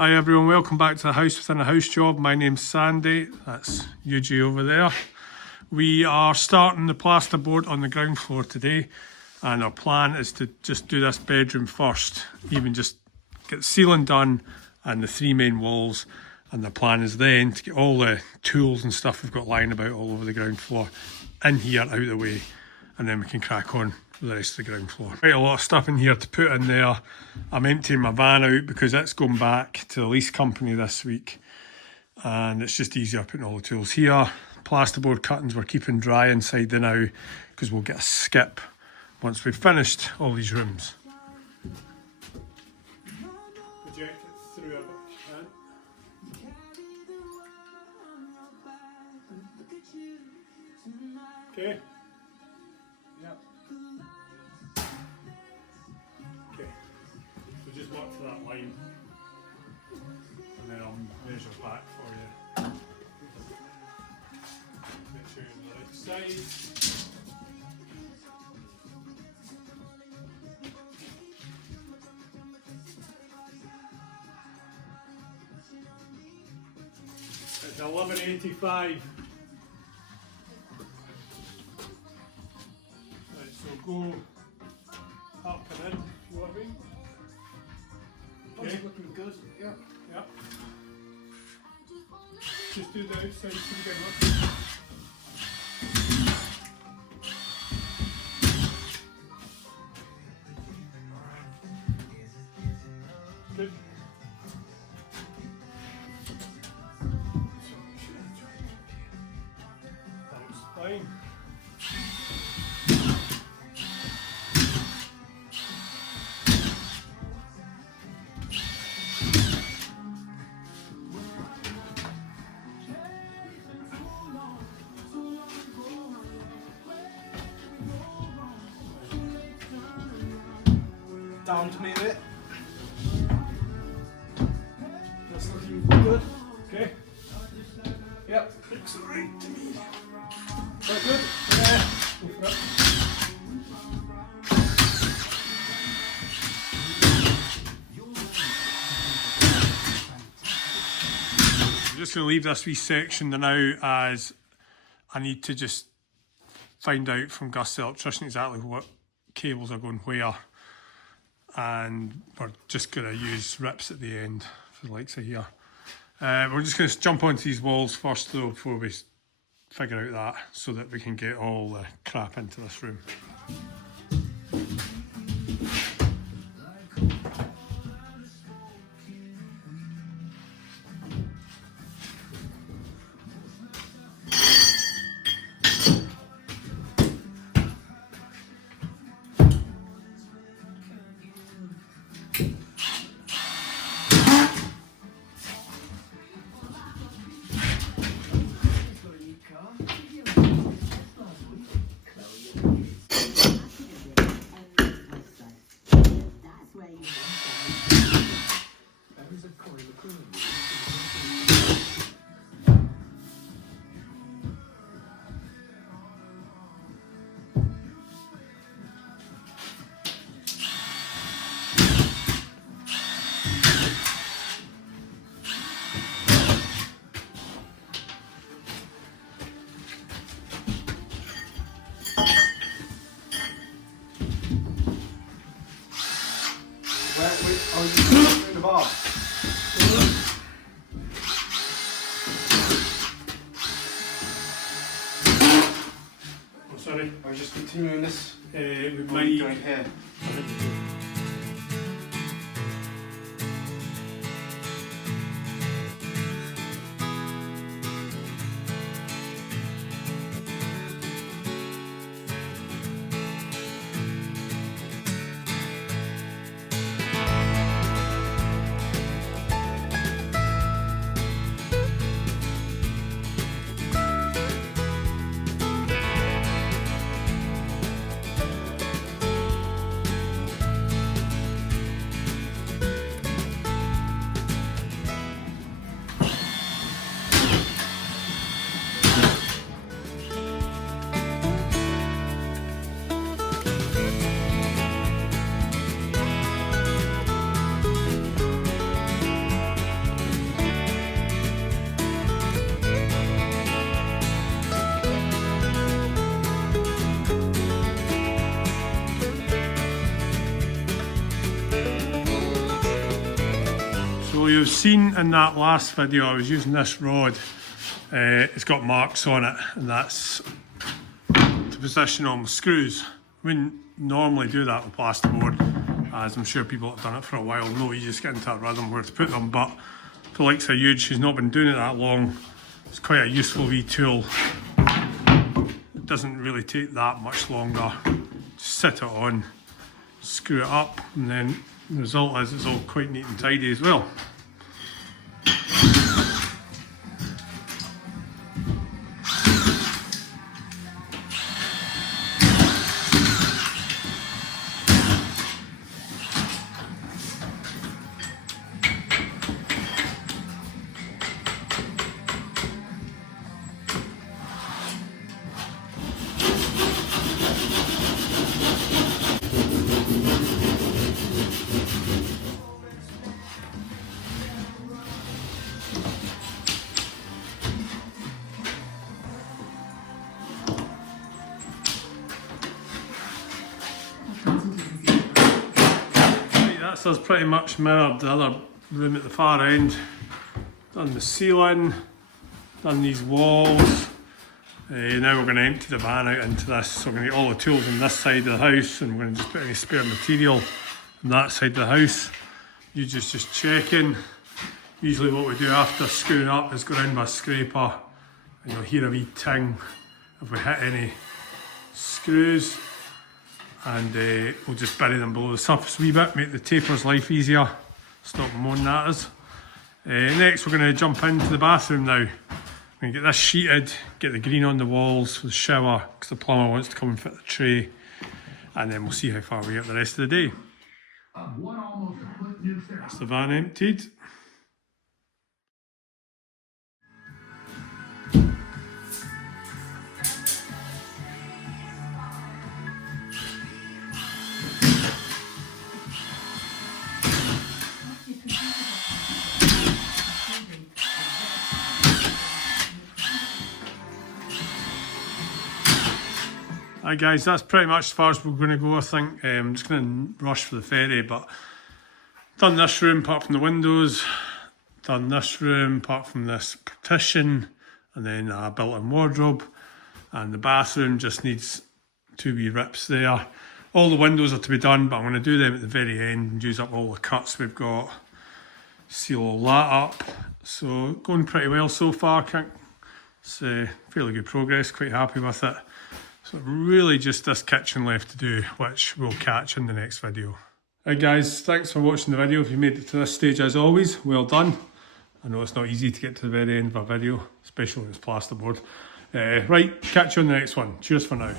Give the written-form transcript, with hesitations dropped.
Hi everyone, welcome back to the House Within a House Job. My name's Sandy, that's Yuji over there. We are starting the plasterboard on the ground floor today, and our plan is to just do this bedroom first, even just get the ceiling done and the three main walls, and the plan is then to get all the tools and stuff we've got lying about all over the ground floor in here out of the way, and then we can crack on with the rest of the ground floor. Quite a lot of stuff in here to put in there. I'm emptying my van out because it's going back to the lease company this week, and it's just easier putting all the tools here. Plasterboard cuttings we're keeping dry inside the now because we'll get a skip once we've finished all these rooms. Project it through a bit. Okay. Yep. Okay. So just work to that line, and then I'll measure back for you. Make sure you're on the right side. It's 1185. Right, so go up and in, you know what I mean? Okay. Looking good, yeah. Yep. Just do the outside to begin with. Good. That's fine. Down to me a bit. That's looking good. Okay. Yep. Looks right to me. Quite good. Yeah. Go for it. I'm just going to leave this wee section now, as I need to just find out from Gus the electrician exactly what cables are going where, and we're just going to use rips at the end for the likes of here. We're just going to jump onto these walls first though before we figure out that, so that we can get all the crap into this room. Are you in the bar? Oh, sorry. I was just continuing this. We might going here. So you've seen in that last video I was using this rod. It's got marks on it, and that's to position on screws. Wouldn't normally do that with plasterboard, as I'm sure people that have done it for a while know. You just get into a rhythm where to put them, but for the likes of Huge, she's not been doing it that long. It's quite a useful wee tool. It doesn't really take that much longer. Just sit it on, screw it up, and then the result is it's all quite neat and tidy as well. That's us pretty much mirrored the other room at the far end. Done the ceiling, done these walls. Now we're going to empty the van out into this. So we're going to get all the tools on this side of the house, and we're going to just put any spare material on that side of the house. You just checking. Usually what we do after screwing up is go around with a scraper, and you'll hear a wee ting if we hit any screws. And we'll just bury them below the surface a wee bit, make the taper's life easier, stop moaning at us. Next we're going to jump into the bathroom now. We're going to get this sheeted, get the green on the walls for the shower, because the plumber wants to come and fit the tray, and then we'll see how far we get the rest of the day. That's the van emptied. Hi guys, that's pretty much as far as we're going to go, I think. I'm just going to rush for the ferry, but done this room apart from the windows, done this room apart from this partition, and then a built-in wardrobe, and the bathroom just needs 2 wee rips there. All the windows are to be done, but I'm going to do them at the very end and use up all the cuts we've got, seal all that up. So going pretty well so far. It's fairly good progress, quite happy with it. So really just this kitchen left to do, which we'll catch in the next video. Hey guys, thanks for watching the video. If you made it to this stage, as always, well done. I know it's not easy to get to the very end of a video, especially when it's plasterboard. Right, catch you on the next one. Cheers for now.